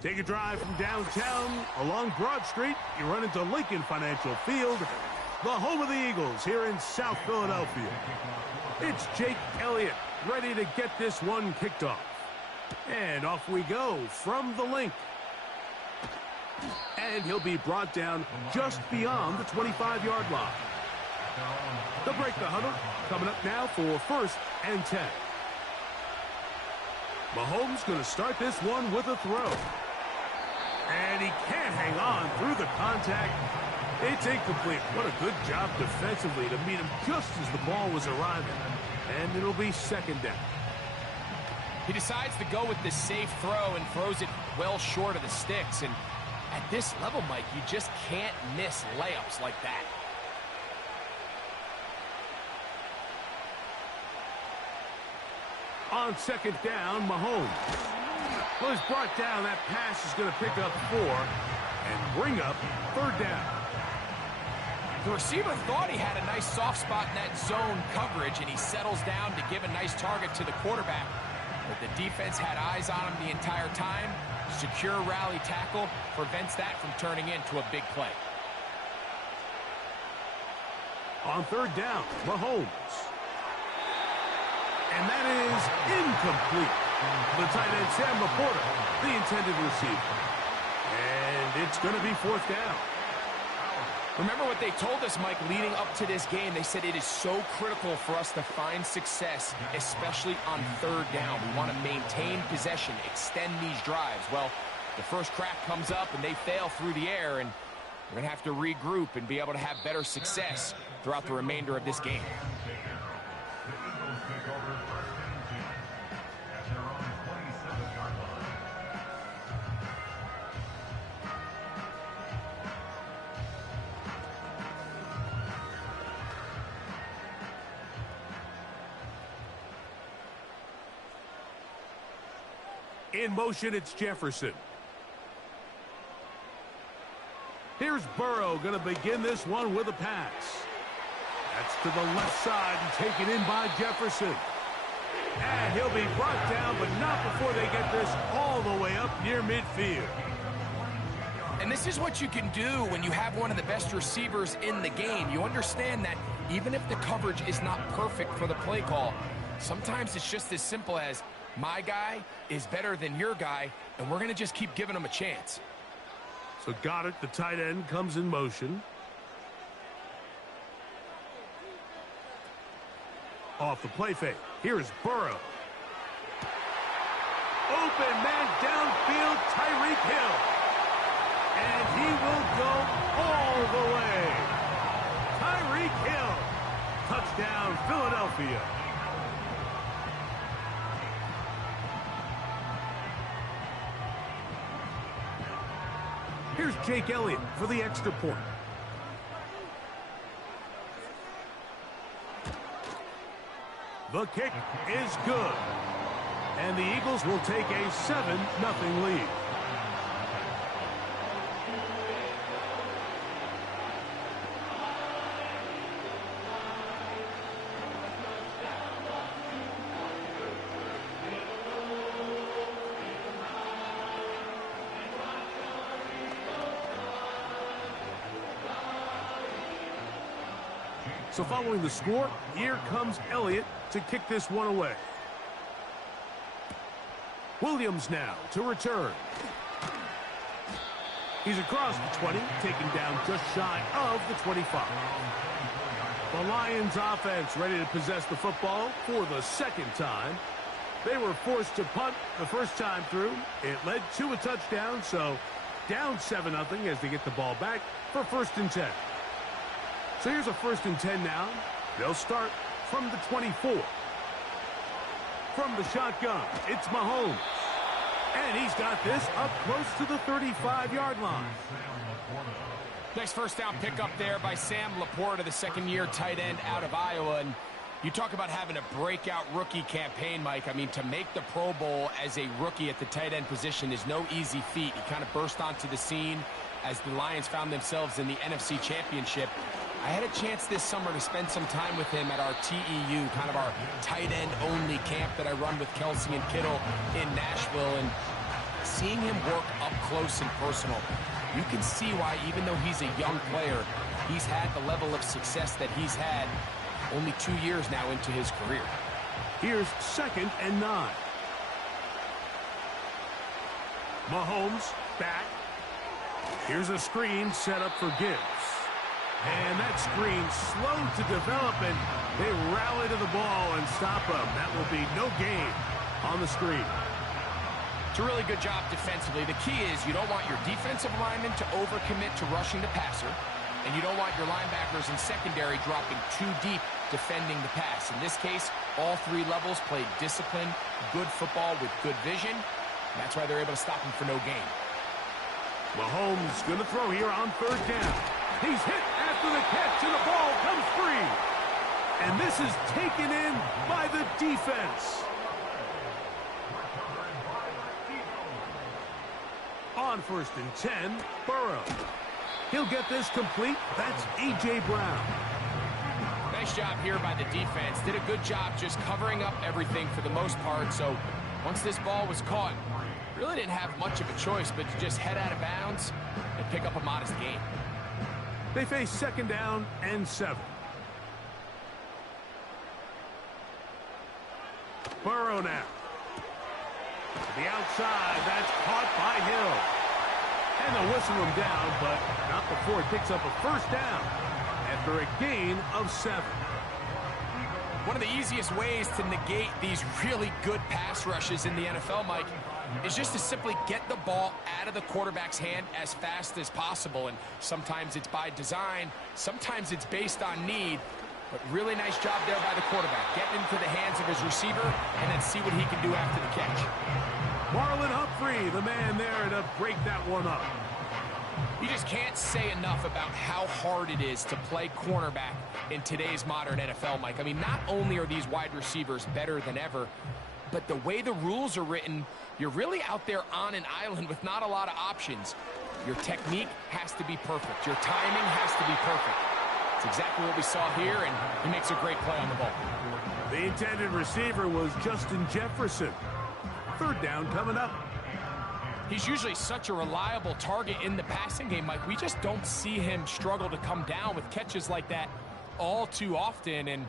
Take a drive from downtown along Broad Street. You run into Lincoln Financial Field, the home of the Eagles here in South Philadelphia. It's Jake Elliott ready to get this one kicked off. And off we go from the link. And he'll be brought down just beyond the 25-yard line. They'll break the huddle. Coming up now for 1st and 10. Mahomes going to start this one with a throw. And he can't hang on through the contact. It's incomplete. What a good job defensively to meet him just as the ball was arriving. And it'll be 2nd down. He decides to go with this safe throw and throws it well short of the sticks. And at this level, Mike, you just can't miss layups like that. On 2nd down, Mahomes. Well, he's brought down. That pass is going to pick up 4 and bring up 3rd down. The receiver thought he had a nice soft spot in that zone coverage, and he settles down to give a nice target to the quarterback. But the defense had eyes on him the entire time. Secure rally tackle prevents that from turning into a big play. On 3rd down, Mahomes. And that is incomplete. The tight end, Sam Laporta, the intended receiver. And it's going to be 4th down. Remember what they told us, Mike, leading up to this game. They said it is so critical for us to find success, especially on 3rd down. We want to maintain possession, extend these drives. Well, the first crack comes up and they fail through the air, and we're going to have to regroup and be able to have better success throughout the remainder of this game. In motion, it's Jefferson. Here's Burrow going to begin this one with a pass. That's to the left side and taken in by Jefferson. And he'll be brought down, but not before they get this all the way up near midfield. And this is what you can do when you have one of the best receivers in the game. You understand that even if the coverage is not perfect for the play call, sometimes it's just as simple as, my guy is better than your guy, and we're going to just keep giving him a chance. So Goddard, the tight end, comes in motion. Off the play fake. Here is Burrow. Open man downfield, Tyreek Hill. And he will go all the way. Tyreek Hill. Touchdown, Philadelphia. Here's Jake Elliott for the extra point. The kick is good. And the Eagles will take a 7-0 lead. So following the score, here comes Elliott to kick this one away. Williams now to return. He's across the 20, taken down just shy of the 25. The Lions offense ready to possess the football for the 2nd time. They were forced to punt the first time through. It led to a touchdown, so down 7-0 as they get the ball back for 1st and 10. So here's a 1st and 10 now. They'll start from the 24. From the shotgun, it's Mahomes. And he's got this up close to the 35-yard line. Nice first down pickup there by Sam Laporta, the 2nd-year tight end out of Iowa. And you talk about having a breakout rookie campaign, Mike. I mean, to make the Pro Bowl as a rookie at the tight end position is no easy feat. He kind of burst onto the scene as the Lions found themselves in the NFC Championship. I had a chance this summer to spend some time with him at our TEU, kind of our tight end only camp that I run with Kelsey and Kittle in Nashville. And seeing him work up close and personal, you can see why, even though he's a young player, he's had the level of success that he's had only 2 years now into his career. Here's 2nd and 9. Mahomes back. Here's a screen set up for Gibbs. And that screen slow to develop, and they rally to the ball and stop him. That will be no gain on the screen. It's a really good job defensively. The key is you don't want your defensive linemen to overcommit to rushing the passer, and you don't want your linebackers in secondary dropping too deep defending the pass. In this case, all 3 levels played disciplined, good football with good vision. That's why they're able to stop him for no gain. Mahomes going to throw here on 3rd down. He's hit after the catch, and the ball comes free. And this is taken in by the defense. On 1st and 10, Burrow. He'll get this complete. That's A.J. Brown. Nice job here by the defense. Did a good job just covering up everything for the most part. So once this ball was caught, really didn't have much of a choice but to just head out of bounds and pick up a modest gain. They face 2nd down and 7. Burrow now. To the outside, that's caught by Hill. And they'll whistle him down, but not before he picks up a 1st down after a gain of 7. One of the easiest ways to negate these really good pass rushes in the NFL, Mike, is just to simply get the ball out of the quarterback's hand as fast as possible. And sometimes it's by design, sometimes it's based on need. But really nice job there by the quarterback, getting into the hands of his receiver and then see what he can do after the catch. Marlon Humphrey, the man there to break that one up. You just can't say enough about how hard it is to play cornerback in today's modern NFL, Mike. I mean, not only are these wide receivers better than ever, but the way the rules are written, you're really out there on an island with not a lot of options. Your technique has to be perfect. Your timing has to be perfect. It's exactly what we saw here, and he makes a great play on the ball. The intended receiver was Justin Jefferson. 3rd down coming up. He's usually such a reliable target in the passing game, Mike. We just don't see him struggle to come down with catches like that all too often. And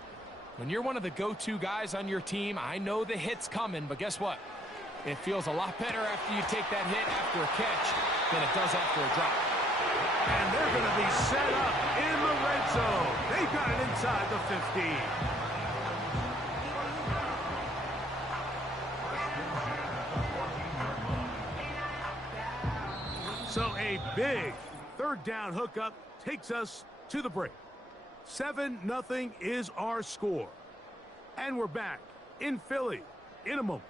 when you're one of the go-to guys on your team, I know the hit's coming, but guess what? It feels a lot better after you take that hit after a catch than it does after a drop. And they're going to be set up in the red zone. They've got it inside the 15. So a big 3rd down hookup takes us to the break. 7-0 is our score. And we're back in Philly in a moment.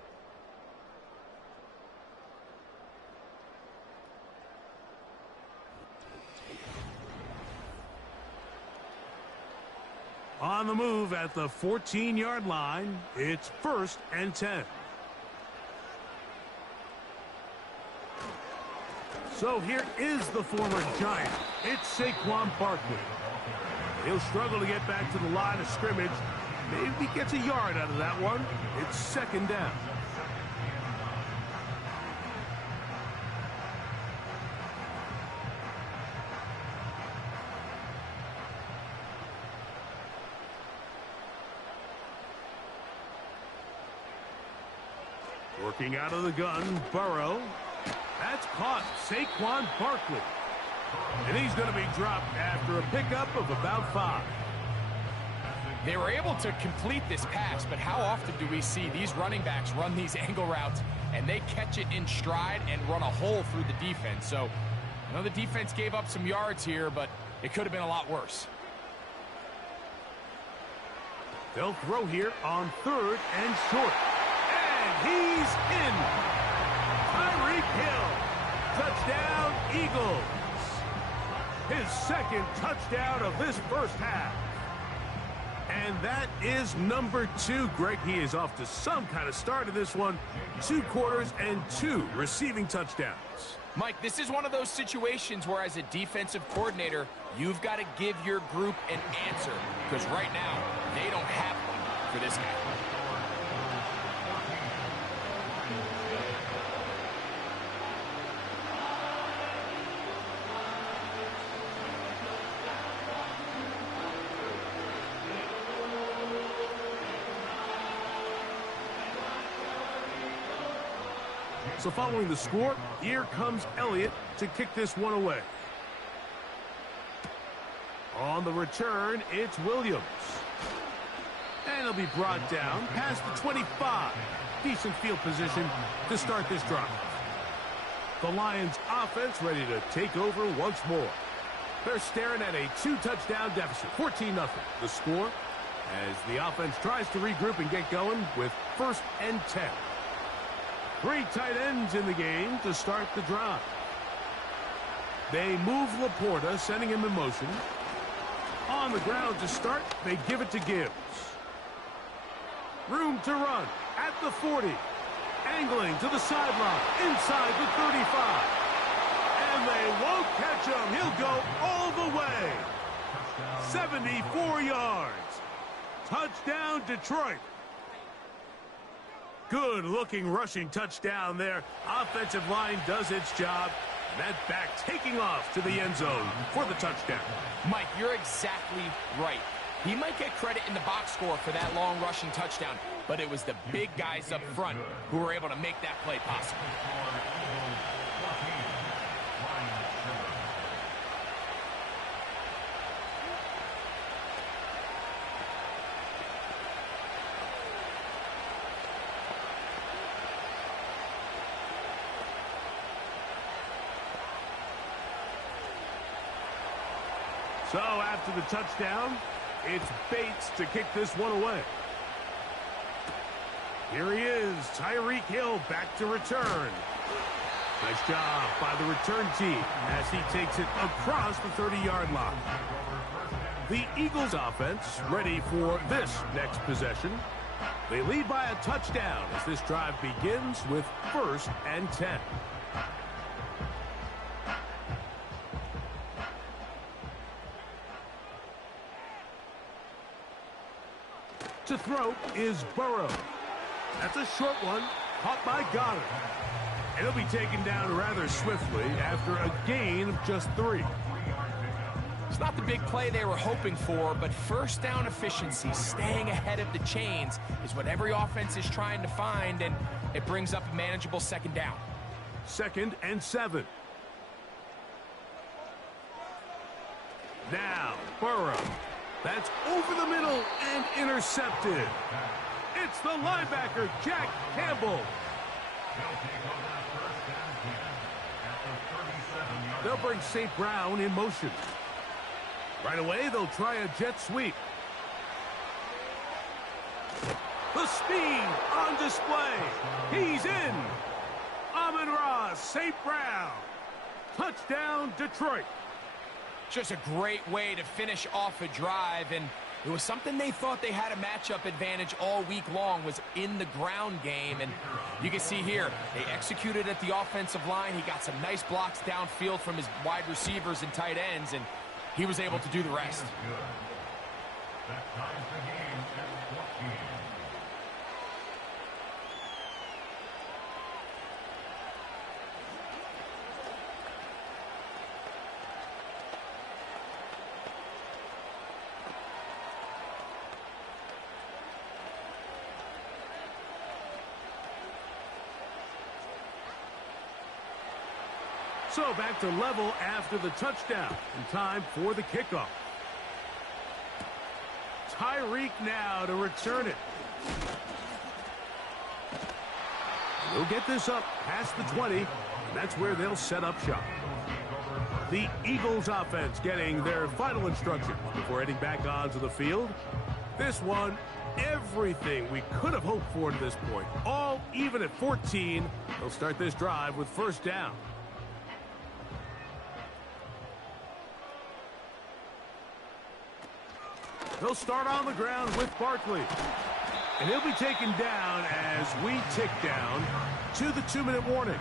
On the move at the 14-yard line, it's 1st and 10. So here is the former Giant. It's Saquon Barkley. He'll struggle to get back to the line of scrimmage. Maybe he gets a yard out of that one. It's 2nd down. Working out of the gun, Burrow. That's caught, Saquon Barkley. And he's going to be dropped after a pickup of about 5. They were able to complete this pass, but how often do we see these running backs run these angle routes and they catch it in stride and run a hole through the defense? So I know the defense gave up some yards here, but it could have been a lot worse. They'll throw here on 3rd and short. And he's in. Tyreek Hill. Touchdown, Eagles. His 2nd touchdown of this first half. And that is number 2. Greg, he is off to some kind of start in this one. 2 quarters and 2 receiving touchdowns. Mike, this is one of those situations where as a defensive coordinator, you've got to give your group an answer. Because right now, they don't have one for this guy. So following the score, here comes Elliott to kick this one away. On the return, it's Williams. And he'll be brought down past the 25. Decent field position to start this drive. The Lions offense ready to take over once more. They're staring at a 2-touchdown deficit, 14-0. The score as the offense tries to regroup and get going with 1st and 10. 3 tight ends in the game to start the drive. They move Laporta, sending him in motion. On the ground to start, they give it to Gibbs. Room to run at the 40. Angling to the sideline, inside the 35. And they won't catch him. He'll go all the way. 74 yards. Touchdown, Detroit. Good-looking rushing touchdown there. Offensive line does its job. That back taking off to the end zone for the touchdown. Mike, you're exactly right. He might get credit in the box score for that long rushing touchdown, but it was the big guys up front who were able to make that play possible. So after the touchdown, it's Bates to kick this one away. Here he is, Tyreek Hill back to return. Nice job by the return team as he takes it across the 30-yard line. The Eagles offense ready for this next possession. They lead by a touchdown as this drive begins with 1st and 10. To throw is Burrow. That's a short one, caught by Goddard. And he'll be taken down rather swiftly after a gain of just 3. It's not the big play they were hoping for, but first down efficiency, staying ahead of the chains, is what every offense is trying to find, and it brings up a manageable 2nd down. 2nd and 7. Now, Burrow. That's over the middle and intercepted. It's the linebacker, Jack Campbell. They'll bring St. Brown in motion. Right away, they'll try a jet sweep. The speed on display. He's in. Amon-Ra St. Brown. Touchdown, Detroit. Just a great way to finish off a drive, and it was something they thought they had a matchup advantage all week long, was in the ground game. And you can see here, they executed at the offensive line. He got some nice blocks downfield from his wide receivers and tight ends, and he was able to do the rest. So back to level after the touchdown. And time for the kickoff. Tyreek now to return it. They'll get this up past the 20. And that's where they'll set up shop. The Eagles offense getting their final instructions before heading back onto the field. This one, everything we could have hoped for to this point. All even at 14. They'll start this drive with 1st down. They'll start on the ground with Barkley. And he'll be taken down as we tick down to the 2-minute warning.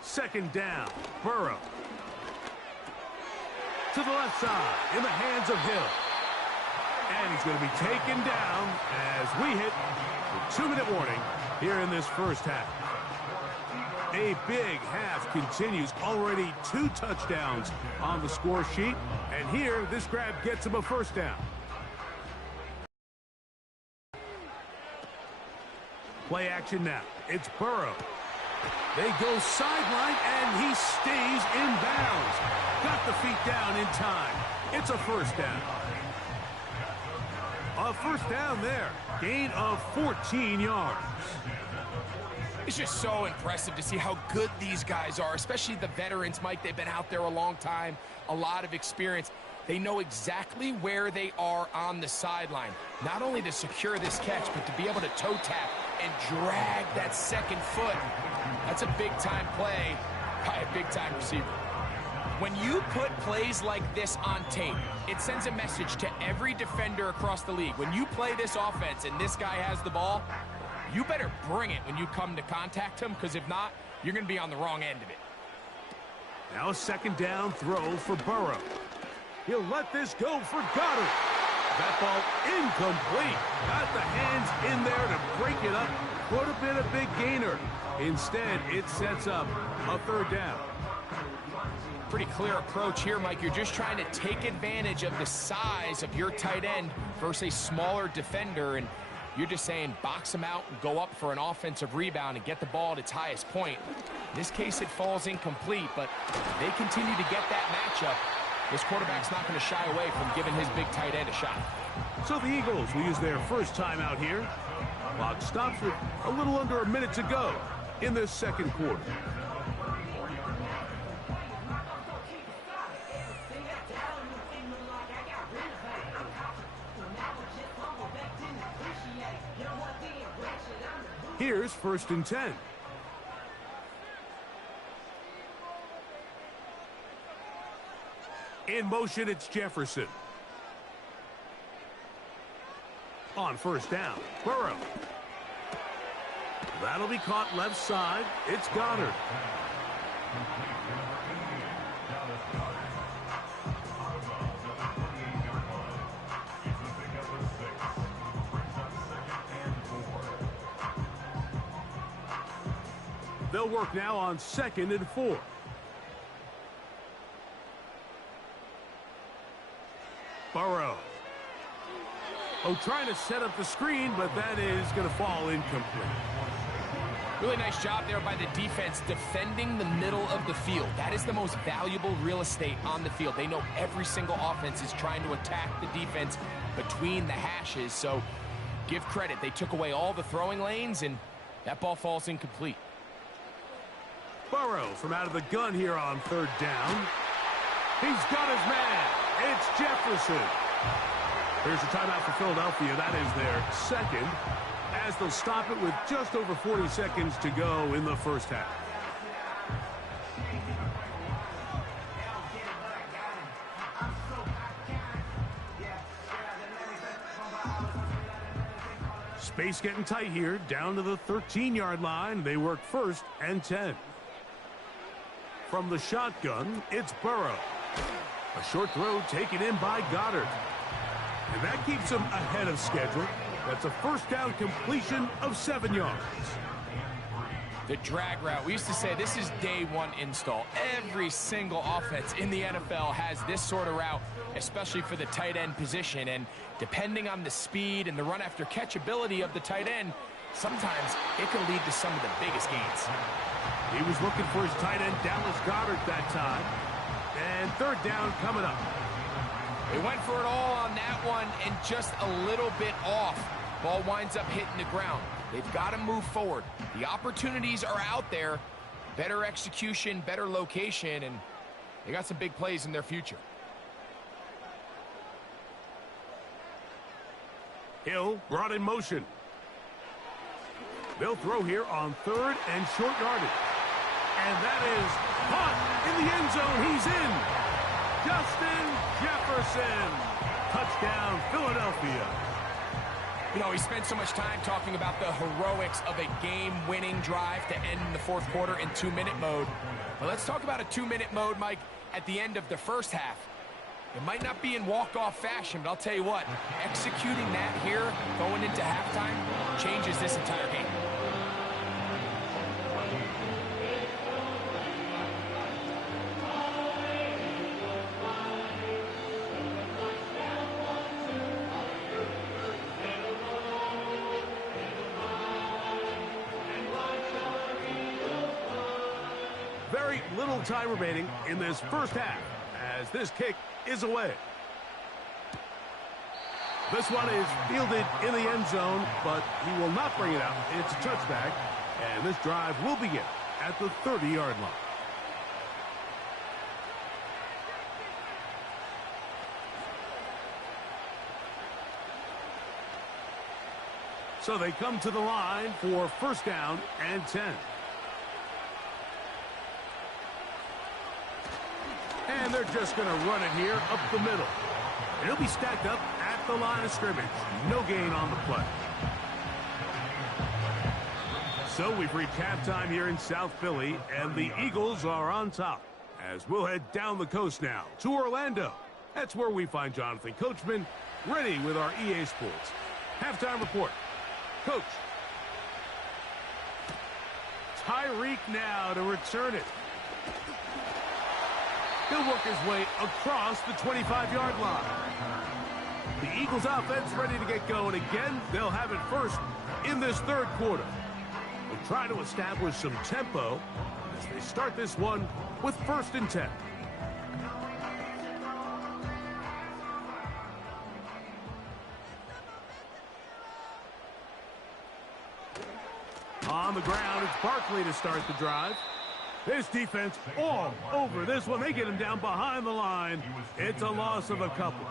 Second down, Burrow. To the left side, in the hands of Hill. And He's going to be taken down as we hit the 2-minute warning here in this first half. A big half continues. Already 2 touchdowns on the score sheet. And here, this grab gets him a first down. Play action now. It's Burrow. They go sideline, and he stays in bounds. Got the feet down in time. It's a first down. A first down there. Gain of 14 yards. It's just so impressive to see how good these guys are, especially the veterans, Mike. They've been out there a long time, a lot of experience. They know exactly where they are on the sideline, not only to secure this catch, but to be able to toe tap and drag that second foot. That's a big-time play by a big-time receiver. When you put plays like this on tape, it sends a message to every defender across the league. When you play this offense and this guy has the ball, you better bring it when you come to contact him, because if not, you're going to be on the wrong end of it. Now a second down throw for Burrow. He'll let this go for Goddard. That ball incomplete. Got the hands in there to break it up. Would have been a big gainer. Instead, it sets up a third down. Pretty clear approach here, Mike. You're just trying to take advantage of the size of your tight end versus a smaller defender, and you're just saying box him out and go up for an offensive rebound and get the ball at its highest point. In this case, it falls incomplete, but they continue to get that matchup. This quarterback's not going to shy away from giving his big tight end a shot. So the Eagles will use their first time out here. Clock stops with a little under a minute to go in this second quarter. Here's 1st and 10. In motion, it's Jefferson. On first down, Burrow. That'll be caught left side. It's Goddard. They'll work now on 2nd and 4. Burrow. Oh, trying to set up the screen, but that is going to fall incomplete. Really nice job there by the defense defending the middle of the field. That is the most valuable real estate on the field. They know every single offense is trying to attack the defense between the hashes, so give credit. They took away all the throwing lanes, and that ball falls incomplete. Burrow from out of the gun here on 3rd down. He's got his man. It's Jefferson. Here's a timeout for Philadelphia. That is their second, as they'll stop it with just over 40 seconds to go in the first half. Space getting tight here, down to the 13-yard line. They work 1st and 10. From the shotgun, it's Burrow. A short throw taken in by Goddard. And that keeps him ahead of schedule. That's a first down completion of 7 yards. The drag route. We used to say this is day one install. Every single offense in the NFL has this sort of route, especially for the tight end position. And depending on the speed and the run after catch ability of the tight end, sometimes it can lead to some of the biggest gains. He was looking for his tight end, Dallas Goedert, that time. And 3rd down coming up. They went for it all on that one and just a little bit off. Ball winds up hitting the ground. They've got to move forward. The opportunities are out there. Better execution, better location, and they got some big plays in their future. Hill brought in motion. They'll throw here on 3rd and short yardage. And that is caught in the end zone. He's in. Justin Jefferson. Touchdown, Philadelphia. You know, he spent so much time talking about the heroics of a game-winning drive to end the 4th quarter in 2-minute mode. But let's talk about a 2-minute mode, Mike, at the end of the first half. It might not be in walk-off fashion, but I'll tell you what, executing that here, going into halftime, changes this entire game. Very little time remaining in this first half as this kick is away. This one is fielded in the end zone, but he will not bring it out. It's a touchback, and this drive will begin at the 30-yard line. So they come to the line for first down and 10. And they're just going to run it here up the middle. And it'll be stacked up at the line of scrimmage. No gain on the play. So we've reached halftime here in South Philly, and the Eagles are on top. As we'll head down the coast now to Orlando. That's where we find Jonathan Coachman ready with our EA Sports halftime report. Coach. Tyreek now to return it. He'll work his way across the 25-yard line. The Eagles offense ready to get going again. They'll have it first in this third quarter. They'll try to establish some tempo as they start this one with first and 10. On the ground, it's Barkley to start the drive. This defense all over this one. They get him down behind the line. It's a loss of a couple.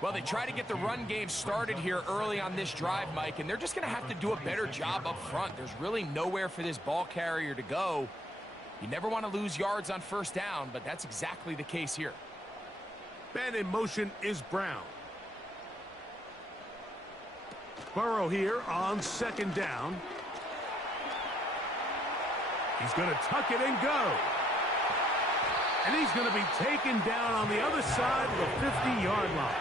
Well, they try to get the run game started here early on this drive, Mike, and they're just going to have to do a better job up front. There's really nowhere for this ball carrier to go. You never want to lose yards on first down, but that's exactly the case here. And in motion is Brown. Burrow here on second down. He's going to tuck it and go. And he's going to be taken down on the other side of the 50-yard line.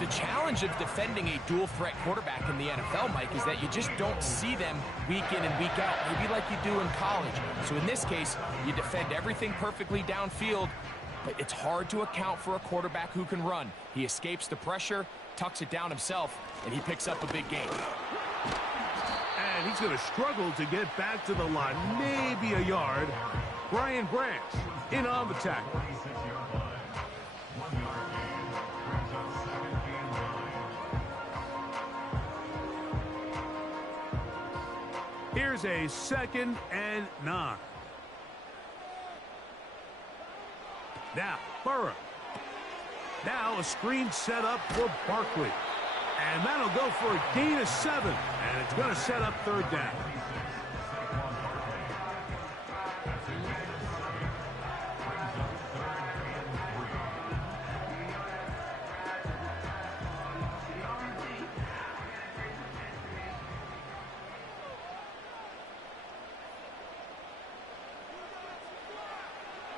The challenge of defending a dual-threat quarterback in the NFL, Mike, is that you just don't see them week in and week out, maybe like you do in college. So in this case, you defend everything perfectly downfield, but it's hard to account for a quarterback who can run. He escapes the pressure, tucks it down himself, and he picks up a big gain. And he's going to struggle to get back to the line, maybe a yard. Brian Branch in on the tackle. Here's a 2nd and 9. Now, Burrow. Now a screen set up for Barkley. And that'll go for a gain of 7. And it's going to set up third down.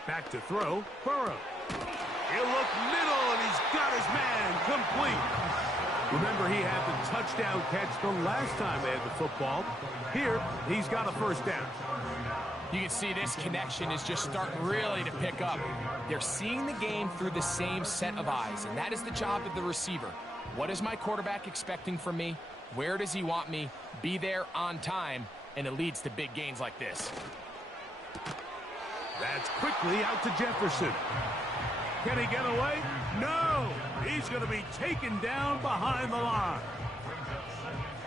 Back to throw, Burrow. He'll look middle, and he's got his man complete. Remember, he had the touchdown catch the last time they had the football. Here, he's got a first down. You can see this connection is just starting really to pick up. They're seeing the game through the same set of eyes, and that is the job of the receiver. What is my quarterback expecting from me? Where does he want me? Be there on time, and it leads to big gains like this. That's quickly out to Jefferson. Can he get away? No! He's going to be taken down behind the line.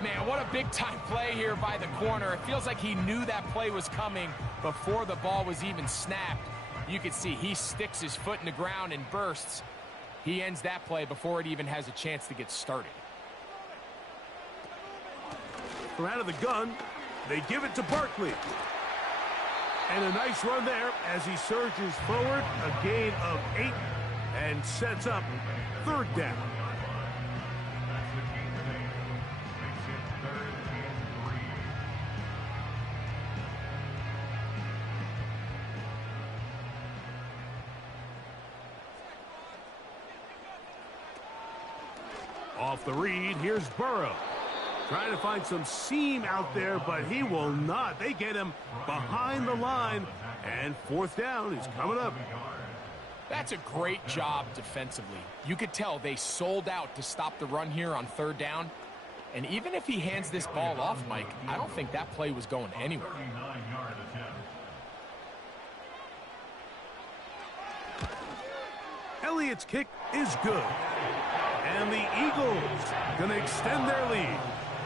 Man, what a big-time play here by the corner. It feels like he knew that play was coming before the ball was even snapped. You can see he sticks his foot in the ground and bursts. He ends that play before it even has a chance to get started. From out of the gun, they give it to Barkley. And a nice run there as he surges forward, a gain of 8, and sets up third down. Off the read, here's Burrow. Trying to find some seam out there, but he will not. They get him behind the line, and fourth down is coming up. That's a great job defensively. You could tell they sold out to stop the run here on third down. And even if he hands this ball off, Mike, I don't think that play was going anywhere. Elliott's kick is good. And the Eagles going to extend their lead.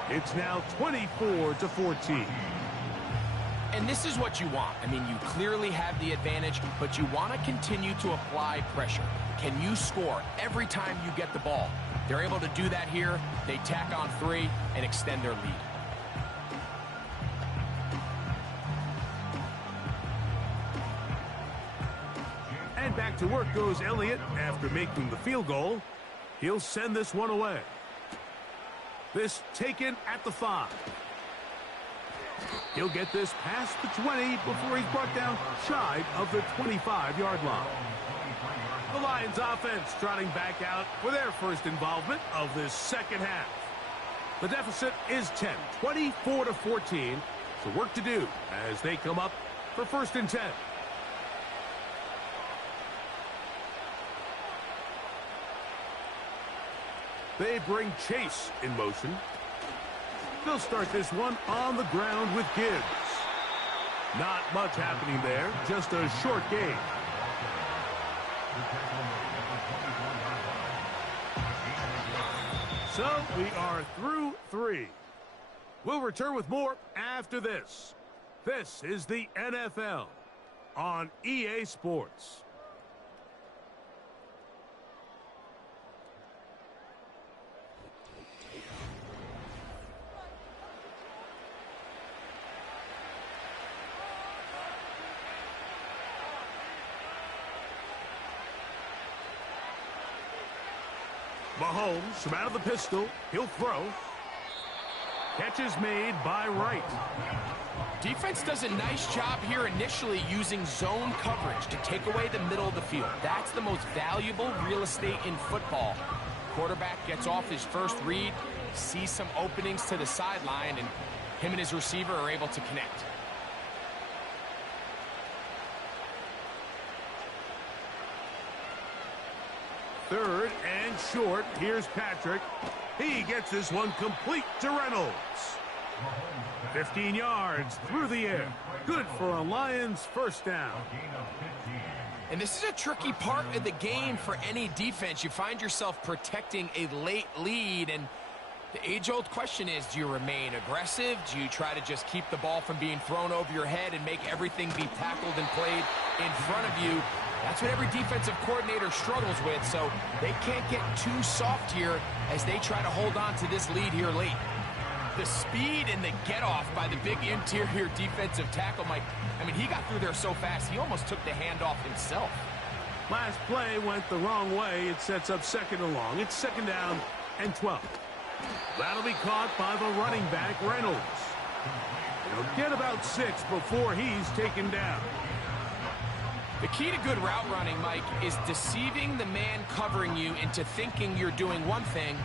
It's now 24-14. And this is what you want. I mean, you clearly have the advantage, but you want to continue to apply pressure. Can you score every time you get the ball? They're able to do that here. They tack on 3 and extend their lead. And back to work goes Elliott after making the field goal. He'll send this one away. This taken at the 5. He'll get this past the 20 before he's brought down shy of the 25-yard line. The Lions offense trotting back out for their first involvement of this second half. The deficit is 10, 24-14. So work to do as they come up for 1st and 10. They bring Chase in motion. They'll start this one on the ground with Gibbs. Not much happening there, just a short gain. So we are through 3. We'll return with more after this. This is the NFL on EA Sports. Mahomes from out of the pistol. He'll throw. Catch is made by Wright. Defense does a nice job here initially using zone coverage to take away the middle of the field. That's the most valuable real estate in football. Quarterback gets off his first read, sees some openings to the sideline, and him and his receiver are able to connect. Third and short. Here's Patrick. He gets this one complete to Reynolds. 15 yards through the air. Good for a Lions first down. And this is a tricky part of the game for any defense. You find yourself protecting a late lead, and the age-old question is, do you remain aggressive? Do you try to just keep the ball from being thrown over your head and make everything be tackled and played in front of you? That's what every defensive coordinator struggles with, so they can't get too soft here as they try to hold on to this lead here late. The speed and the get-off by the big interior defensive tackle, Mike, I mean, he got through there so fast, he almost took the handoff himself. Last play went the wrong way. It sets up 2nd and long. It's 2nd down and 12. That'll be caught by the running back, Reynolds. He'll get about 6 before he's taken down. The key to good route running, Mike, is deceiving the man covering you into thinking you're doing one thing,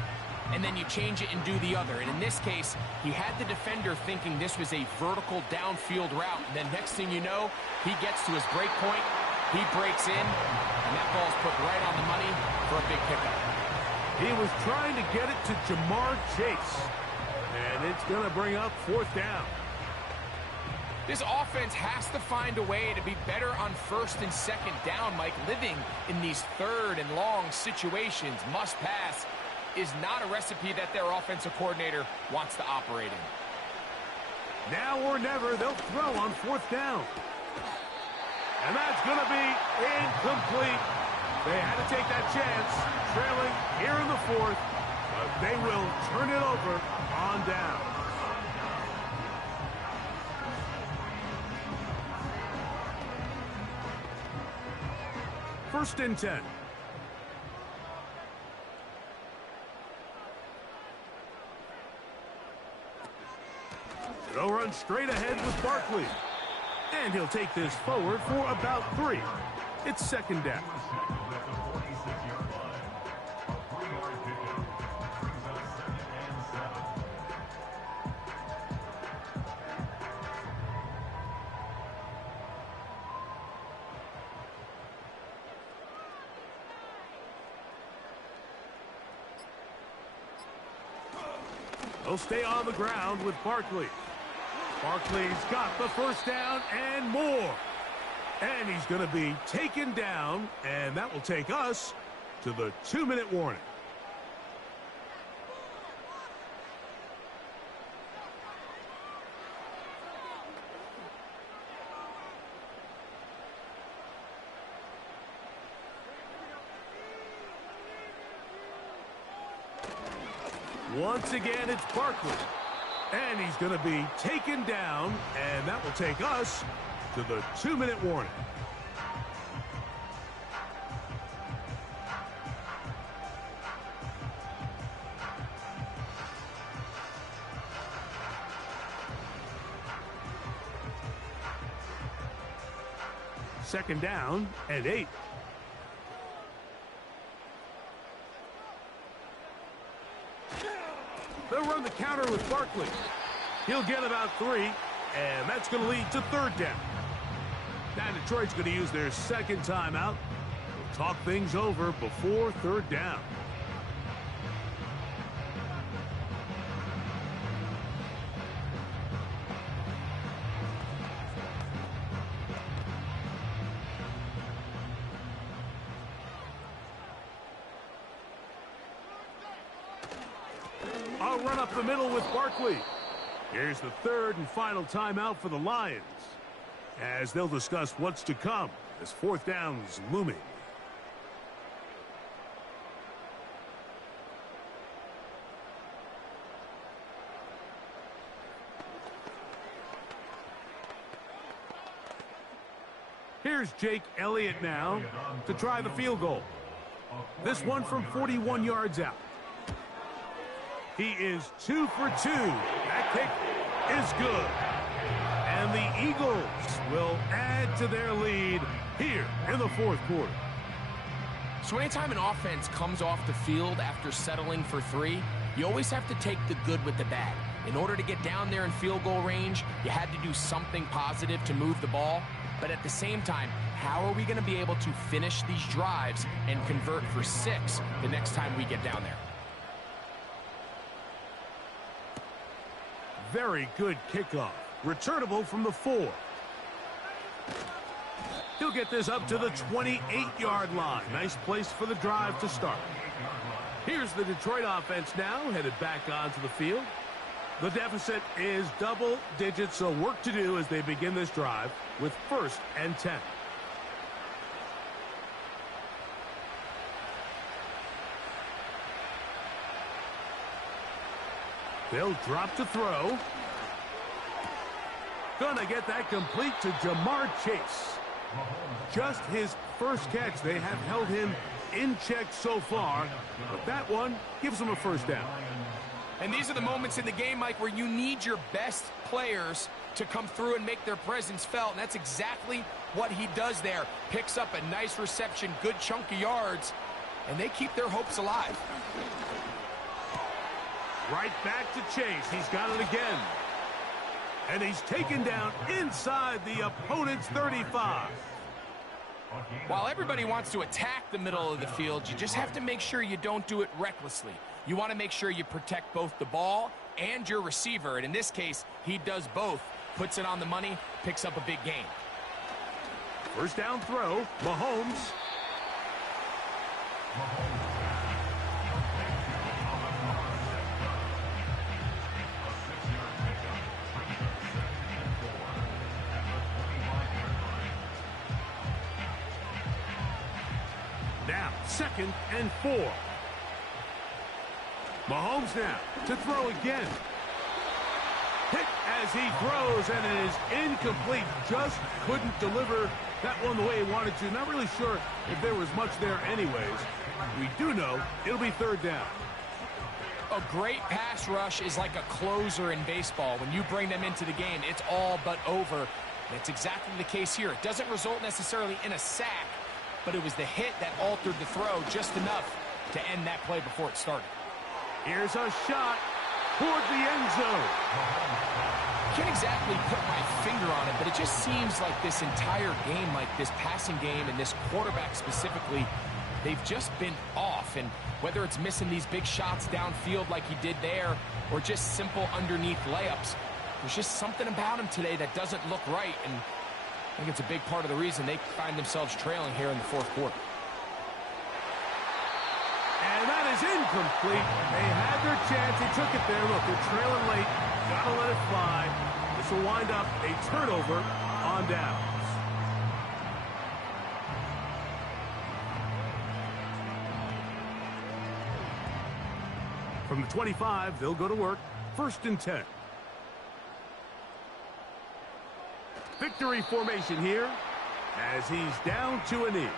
and then you change it and do the other. And in this case, he had the defender thinking this was a vertical downfield route. And then next thing you know, he gets to his break point, he breaks in, and that ball's put right on the money for a big pickup. He was trying to get it to Jamar Chase, and it's going to bring up 4th down. This offense has to find a way to be better on 1st and 2nd down, Mike. Living in these 3rd and long situations, must pass, is not a recipe that their offensive coordinator wants to operate in. Now or never, they'll throw on 4th down. And that's going to be incomplete. They had to take that chance, trailing here in the 4th, but they will turn it over on down. First and 10. They'll run straight ahead with Barkley. And he'll take this forward for about 3. It's 2nd down. They'll stay on the ground with Barkley. Barkley's got the first down and more. And he's going to be taken down, and that will take us to the 2-minute warning. Once again, it's Barkley. And he's going to be taken down, and that will take us to the 2-minute warning. Second down and 8. They'll run the counter with Barkley. He'll get about 3, and that's going to lead to third down. Now Detroit's going to use their second timeout. We'll talk things over before third down. I'll run up the middle with Barkley. Here's the third and final timeout for the Lions, as they'll discuss what's to come as fourth down's looming. Here's Jake Elliott now to try the field goal. This one from 41 yards out. He is 2 for 2. That kick is good. And the Eagles will add to their lead here in the fourth quarter. So anytime an offense comes off the field after settling for 3, you always have to take the good with the bad. In order to get down there in field goal range, you had to do something positive to move the ball. But at the same time, how are we going to be able to finish these drives and convert for 6 the next time we get down there? Very good kickoff. Returnable from the 4. He'll get this up to the 28-yard line. Nice place for the drive to start. Here's the Detroit offense now, headed back onto the field. The deficit is double digits, so work to do as they begin this drive with 1st and 10. They'll drop to throw. Gonna get that complete to Jamar Chase. Just his first catch. They have held him in check so far, but that one gives him a first down. And these are the moments in the game, Mike, where you need your best players to come through and make their presence felt, and that's exactly what he does there. Picks up a nice reception, good chunk of yards, and they keep their hopes alive. Right back to Chase. He's got it again. And he's taken down inside the opponent's 35. While everybody wants to attack the middle of the field, you just have to make sure you don't do it recklessly. You want to make sure you protect both the ball and your receiver. And in this case, he does both. Puts it on the money, picks up a big gain. First down throw, Mahomes. Now, 2nd and 4. Mahomes now to throw again. Hit as he throws, and it is incomplete. Just couldn't deliver that one the way he wanted to. Not really sure if there was much there anyways. We do know it'll be 3rd down. A great pass rush is like a closer in baseball. When you bring them into the game, it's all but over. That's exactly the case here. It doesn't result necessarily in a sack, but it was the hit that altered the throw just enough to end that play before it started. Here's a shot toward the end zone. Can't exactly put my finger on it, but it just seems like this entire game, like this passing game and this quarterback specifically, they've just been off. life. And whether it's missing these big shots downfield like he did there or just simple underneath layups, there's just something about him today that doesn't look right. And I think it's a big part of the reason they find themselves trailing here in the fourth quarter. And that is incomplete. They had their chance. They took it there. Look, they're trailing late. Gotta let it fly. This will wind up a turnover on downs. From the 25, they'll go to work. 1st and 10. Victory formation here as he's down to a knee.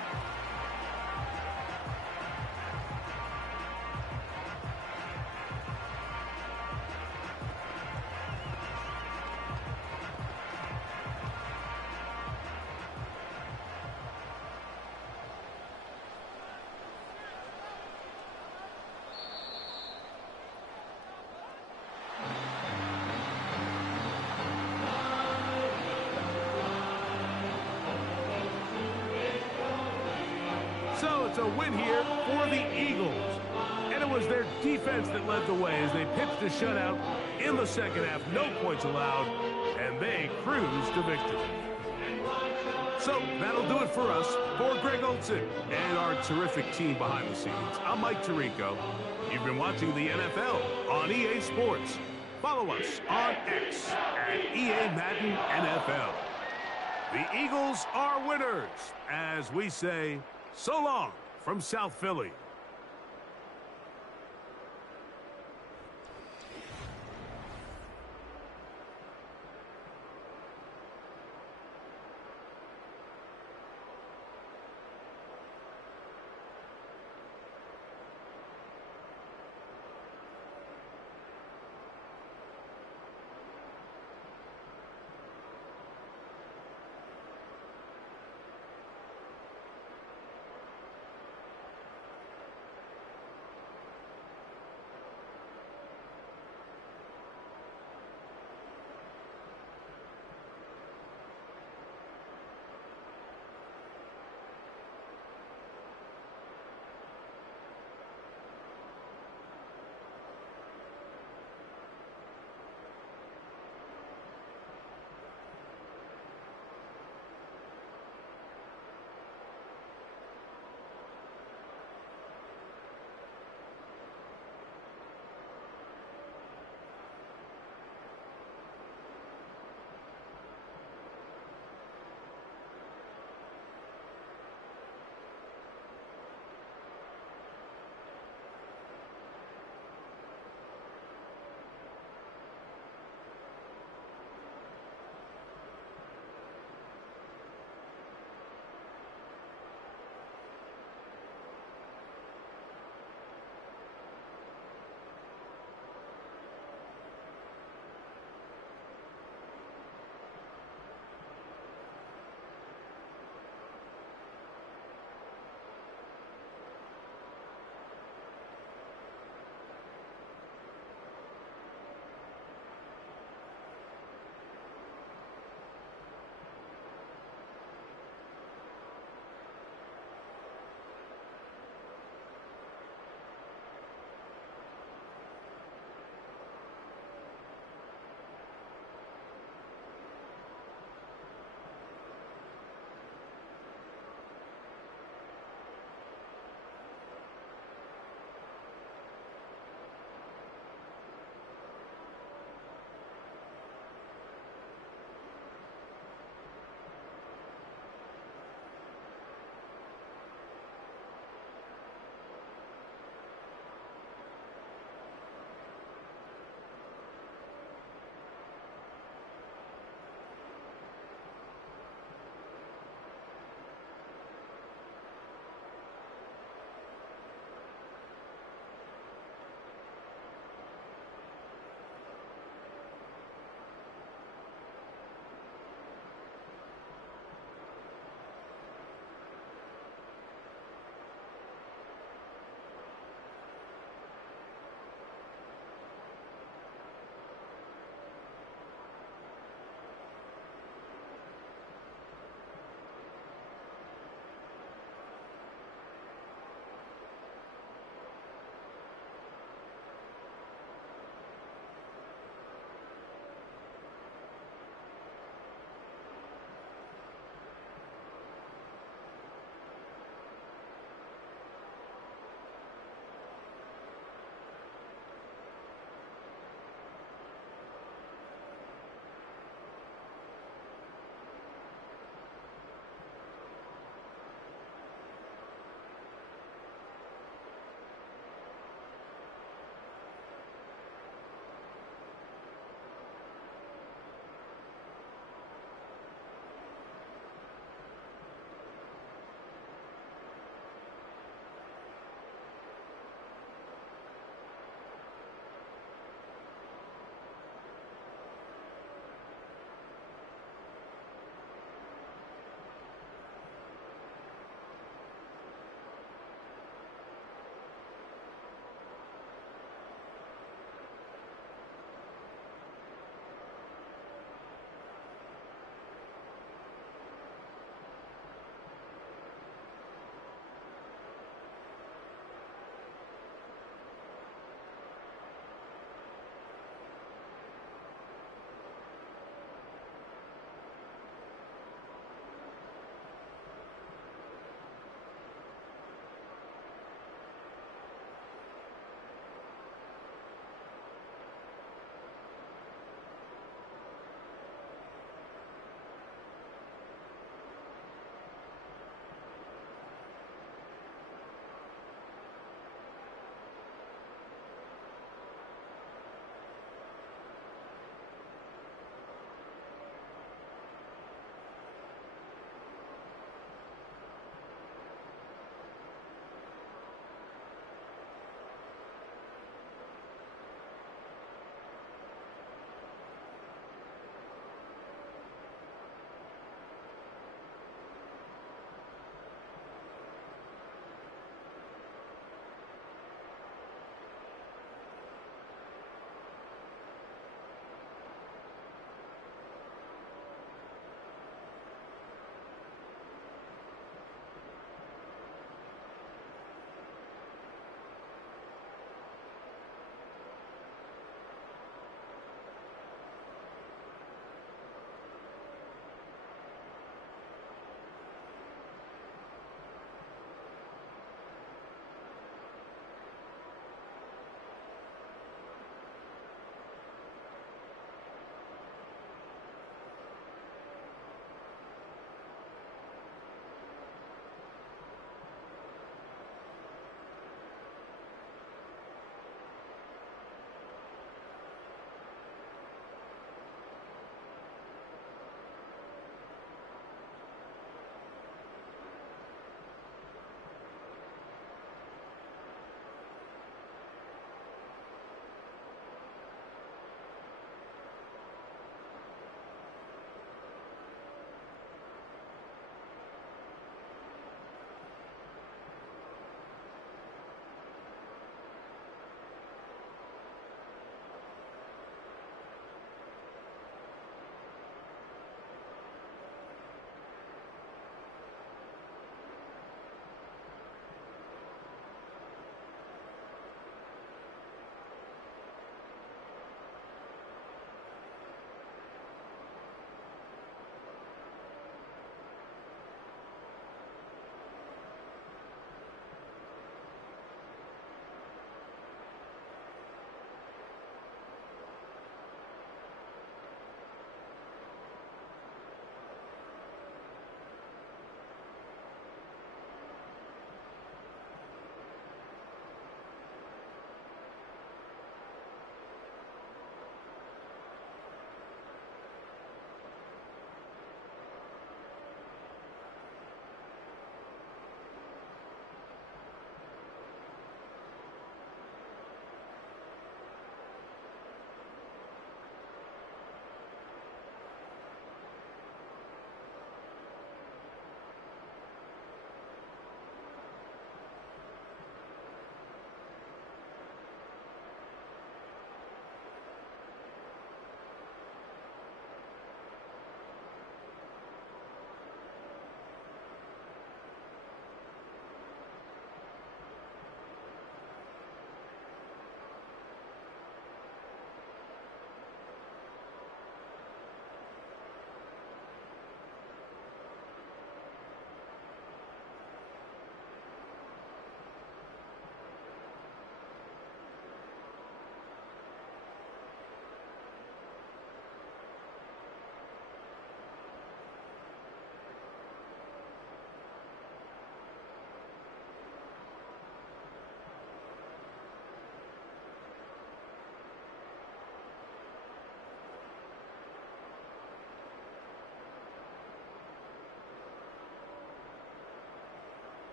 So it's a win here for the Eagles. And it was their defense that led the way as they pitched a shutout in the second half. No points allowed, and they cruised to victory. So that'll do it for us. For Greg Olsen and our terrific team behind the scenes, I'm Mike Tirico. You've been watching the NFL on EA Sports. Follow us on X at EA Madden NFL. The Eagles are winners, as we say, so long from South Philly.